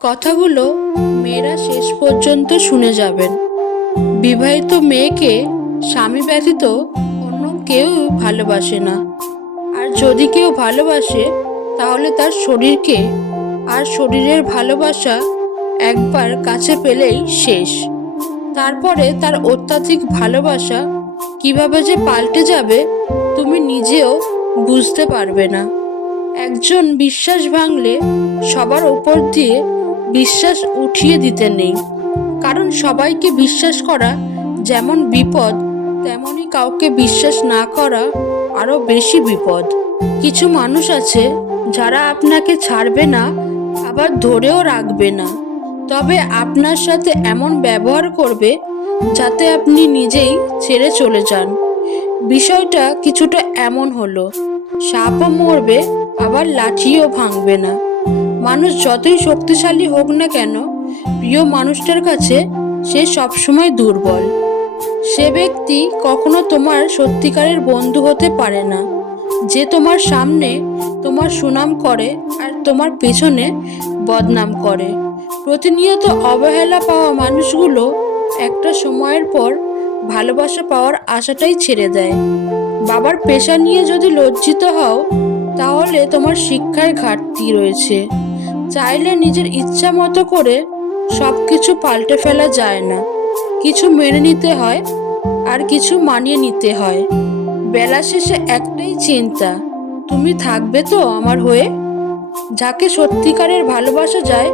কথাগুলো মেয়েরা শেষ পর্যন্ত শুনে যাবেন। বিবাহিত মেয়েকে স্বামী ব্যতীত অন্য কেউ ভালোবাসে না। আর যদি কেউ ভালোবাসে, তাহলে তার শরীরকে আর শরীরের ভালোবাসা একবার কাছে পেলেই শেষ। তারপরে তার অত্যাধিক ভালোবাসা কীভাবে যে পাল্টে যাবে, তুমি নিজেও বুঝতে পারবে না। একজন বিশ্বাস ভাঙলে সবার ওপর দিয়ে বিশ্বাস উঠিয়ে দিতে নেই। কারণ সবাইকে বিশ্বাস করা যেমন বিপদ তেমনই কাউকে বিশ্বাস না করা আরও বেশি বিপদ। কিছু মানুষ আছে যারা আপনাকে ছাড়বে না, আবার ধরেও রাখবে না। তবে আপনার সাথে এমন ব্যবহার করবে যাতে আপনি নিজেই ছেড়ে চলে যান। বিষয়টা কিছুটা এমন হলো। সাপও মরবে, আবার লাঠিও ভাঙবে না। মানুষ যতই শক্তিশালী হোক না কেন, প্রিয় মানুষটার কাছে সে সবসময় দুর্বল। সে ব্যক্তি কখনো তোমার সত্যিকারের বন্ধু হতে পারে না। যে তোমার সামনে তোমার সুনাম করে আর তোমার পেছনে বদনাম করে। প্রতিনিয়ত অবহেলা পাওয়া মানুষগুলো একটা সময়ের পর ভালোবাসা পাওয়ার আশাটাই ছেড়ে দেয়। বাবার পেশা নিয়ে যদি লজ্জিত হও, তাহলে তোমার শিক্ষার ঘাটতি রয়েছে। চাইলে নিজের ইচ্ছা মতো করে সব কিছু পাল্টে ফেলা যায় না। কিছু মেনে নিতে হয় আর কিছু মানিয়ে নিতে হয়। বেলা শেষে একটাই চিন্তা, তুমি থাকবে তো আমার হয়ে? যাকে সত্যিকারের ভালোবাসা যায়,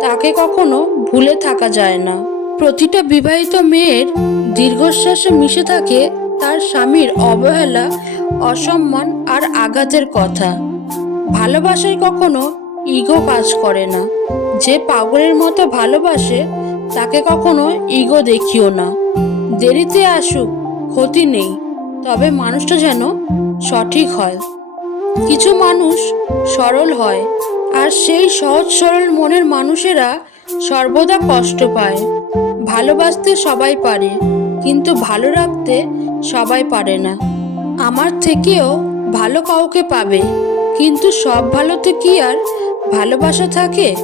তাকে কখনো ভুলে থাকা যায় না। প্রতিটা বিবাহিত মেয়ের দীর্ঘশ্বাসে মিশে থাকে তার স্বামীর অবহেলা, অসম্মান আর আঘাতের কথা। ভালোবাসায় কখনো ইগো কাজ করে না। যে পাগলের মতো ভালোবাসে, তাকে কখনো ইগো দেখিও না। দেরিতে আসুক, ক্ষতি নেই, তবে মানুষটা যেন সঠিক হয়। কিছু মানুষ সরল হয়, আর সেই সহজ সরল মনের মানুষেরা সর্বদা কষ্ট পায়। ভালোবাসতে সবাই পারে, কিন্তু ভালো রাখতে সবাই পারে না। আমার থেকেও ভালো কাউকে পাবে, কিন্তু সব ভালোতে কি আর ভালোবাসা থাকে?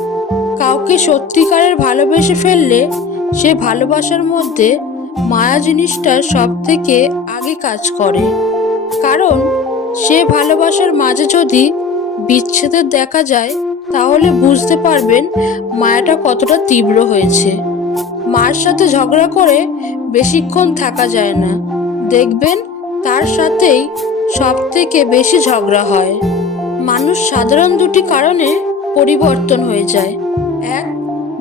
কাউকে সত্যিকারের ভালোবেসে ফেললে সে ভালোবাসার মধ্যে মায়া জিনিসটা সব থেকে আগে কাজ করে। কারণ সে ভালোবাসার মাঝে যদি বিচ্ছেদের দেখা যায়, তাহলে বুঝতে পারবেন মায়াটা কতটা তীব্র হয়েছে। মার সাথে ঝগড়া করে বেশিক্ষণ থাকা যায় না। দেখবেন তার সাথেই সব থেকে বেশি ঝগড়া হয়। মানুষ সাধারণ দুটি কারণে পরিবর্তন হয়ে যায়। এক,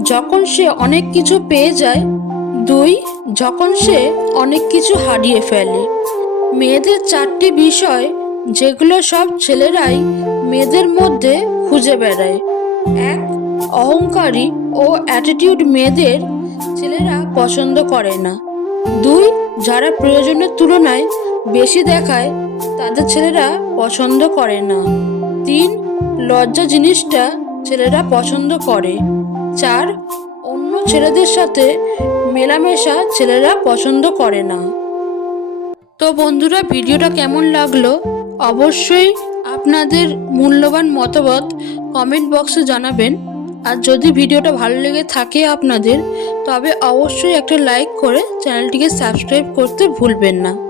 যখন সে অনেক কিছু পেয়ে যায়। দুই, যখন সে অনেক কিছু হারিয়ে ফেলে। মেয়েদের চারটি বিষয়, যেগুলো সব ছেলেরাই মেয়েদের মধ্যে খুঁজে বেড়ায়। এক, অহংকারী ও অ্যাটিটিউড মেয়েদের ছেলেরা পছন্দ করে না। দুই, যারা প্রয়োজনের তুলনায় বেশি দেখায়, তাদের ছেলেরা পছন্দ করে না। তিন, লজ্জা জিনিসটা ছেলেরা পছন্দ করে। চার, অন্য ছেলেদের সাথে মেলামেশা ছেলেরা পছন্দ করে না। তো বন্ধুরা, ভিডিওটা কেমন লাগল? অবশ্যই আপনাদের মূল্যবান মতামত কমেন্ট বক্সে জানাবেন। আর যদি ভিডিওটা ভালো লেগে থাকে আপনাদের, তবে অবশ্যই একটা লাইক করে চ্যানেলটিকে সাবস্ক্রাইব করতে ভুলবেন না।